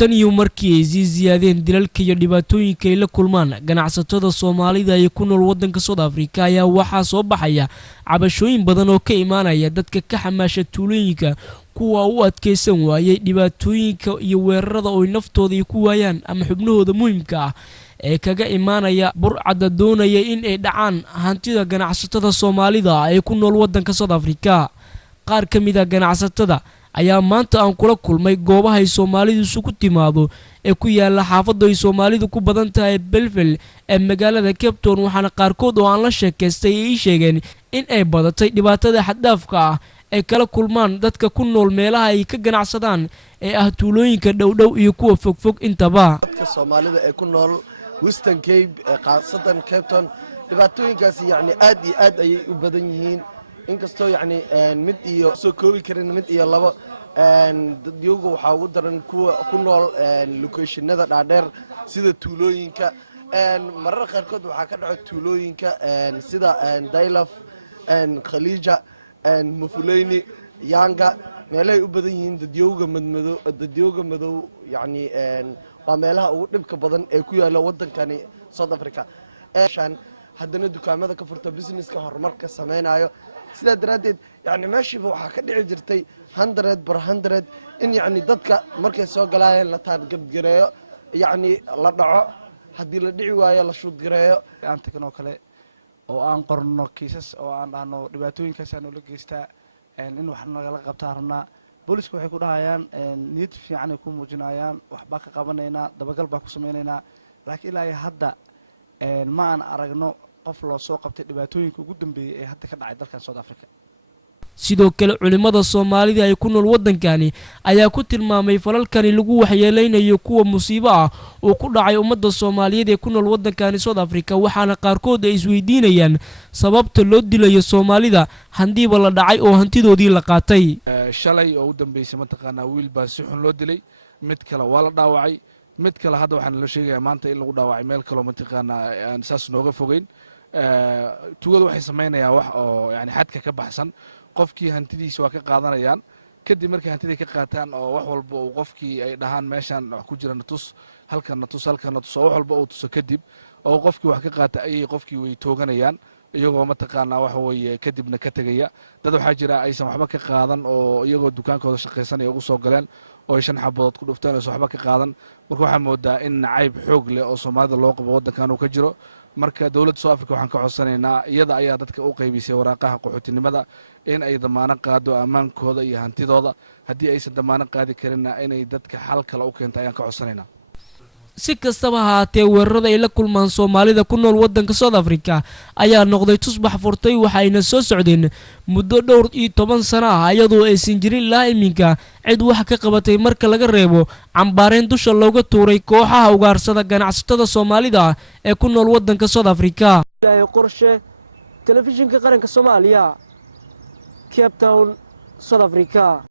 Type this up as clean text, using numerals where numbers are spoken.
tan iyo markii ay sii ziyaadeen dilalka iyo dhibaatooyinka ay la kulmaan ganacsatada Soomaalida ee ku nool waddanka South Africa ayaa waxaa soo baxaya cabashooyin badan oo ka imaanaya dadka ka xamaasha tuulooyinka kuwa u adkeysan waayay dhibaatooyinka iyo weerarada oo naftooda ku waayaan ama xubnahooda muhiimka ah ee kaga imaanaya burcada doonaya in ay dhacaan hantida ganacsatada Soomaalida ee ku nool waddanka South Africa. qaar ka mid ah ganacsatada ayaa maanta aan kula kulmay goobaha ay Soomaalidu isugu timaado ee ku yaala xaafadda ay Soomaalidu ku badan tahay Belfel ee magaalada Cape Town, waxaana qaarkood oo aan la sheekaystay ay sheegeen in ay badatay dhibaatada xad dhaafka ah ay kala kulmaan dadka ku nool meelaha ay ka ganacsadaan ee ah tuulooyinka dhowdhow iyo kuwa fogfog intaba. dadka Soomaalida ee ku nool Western Cape qaasatan Cape Town dhibaatooyinkaas aad iyo aad ay u badan yihiin inkastoo mid iyo soo koobi karin mid iyo laba dadyoga waxa ugu daran kuwa ku nool locationada dhaadheer sida tuulooyinka marar qaarkood waxa ka dhaco tuulooyinka sida Dailaf Khaliija Mufuleyni Yanga meelahay u badan yihiin dadyoga madow waa meelaha ugu dhibka badan ee ku yaala waddankani South Africa haddana dukaamada ka furta businesska horumarka sameeynaayo sida daraadeed meeshiiba waxaa ka dhici jirtay 100% in dadka markay soo galayeen la taadgadgareeyo la dhaco haddii la dhici waayo la shuudgareeyo aantakan oo kale oo aan qorno kiisas oo aan dhahno dhibaatooyinkaas aan ula geystaa in wax nagala qabtaa rabnaa booliska waxay ku dhahayaan niyad fiican ay ku muujinayaan waxba ka qabanaynaa dabagal baa ku sameynaynaa laakiin ilaa hadda ma aan aragno qof loo soo qabtay dhibaatooyinka ugu dambeeyay ee hadda ka dhacay dalkan South Africa. sidoo kale culimada Soomaalida ay ku nool waddankani ayaa ku tilmaamay falalkani lagu waxyeeleynayo kuwa musiibo ah oo ku dhacay ummadda Soomaaliyeed ee ku nool waddankani South Africa, waxaana qaarkood ay isweydiinayaan sababta loo dilayo Soomaalida handiiba la dhacay oo hantidoodii la qaatay. shalay oo u dambeysay mataqaanaa wiil baa si xun loo dilay, mid kale waa la dhaawacay, mid kale hadda waxaan la sheegayaa maanta in lagu dhaawacay meel kale oo mataqaanaa aan saas nooga fogeyn. tugadu waxay sameynayaan wax oo xadka ka baxsan, qofkii hantidiisa waa ka qaadanayaan, kadib markay hantidii ka qaataan oo wax walba uu qofkii ay dhahaan meeshan wax ku jira natus halkan natus oo wax walba uu tuso kadib oo qofkii wax ka qaata ayay qofkii way tooganayaan iyagoo mataqaanaa wax weeye kadibna ka tagaya. dad waxaa jira aysan waxba ka qaadan oo iyagoo dukaankooda shaqaysanaya ugu soo galeen oo ay 5 xabadood ku dhufteen oo waxba ka qaadan. marka waxaa moodaa in nacayb xoog leh oo Soomaalida loo qabo waddankan uu ka jiro. marka dawladda South Africa waxaan ka codsanaynaa iyada ayaa dadka u qaybisay waraaqaha qaxootinimada in ay damaano qaado ammaankooda iyo hantidooda, haddii aysan damaano qaadi karinna inay dadka xal kale u keento ayaan ka codsanaynaa. si kastaba haatee weerarada ay la kulmaan Soomaalida ku nool waddanka South Africa ayaa noqday tusbax furtay, waxayna soo socdeen muddo dhowr iyo 10 sano ah iyadoo aysan jirin ilaa iminka cid wax ka qabatay marka laga reebo cambaareen dusha looga tuuray kooxaha ugaarsada ganacsatada Soomaalida ee ku nool waddanka South Africa. qorshe telefishinka qaranka Soomaaliya, Cape Town, South Africa.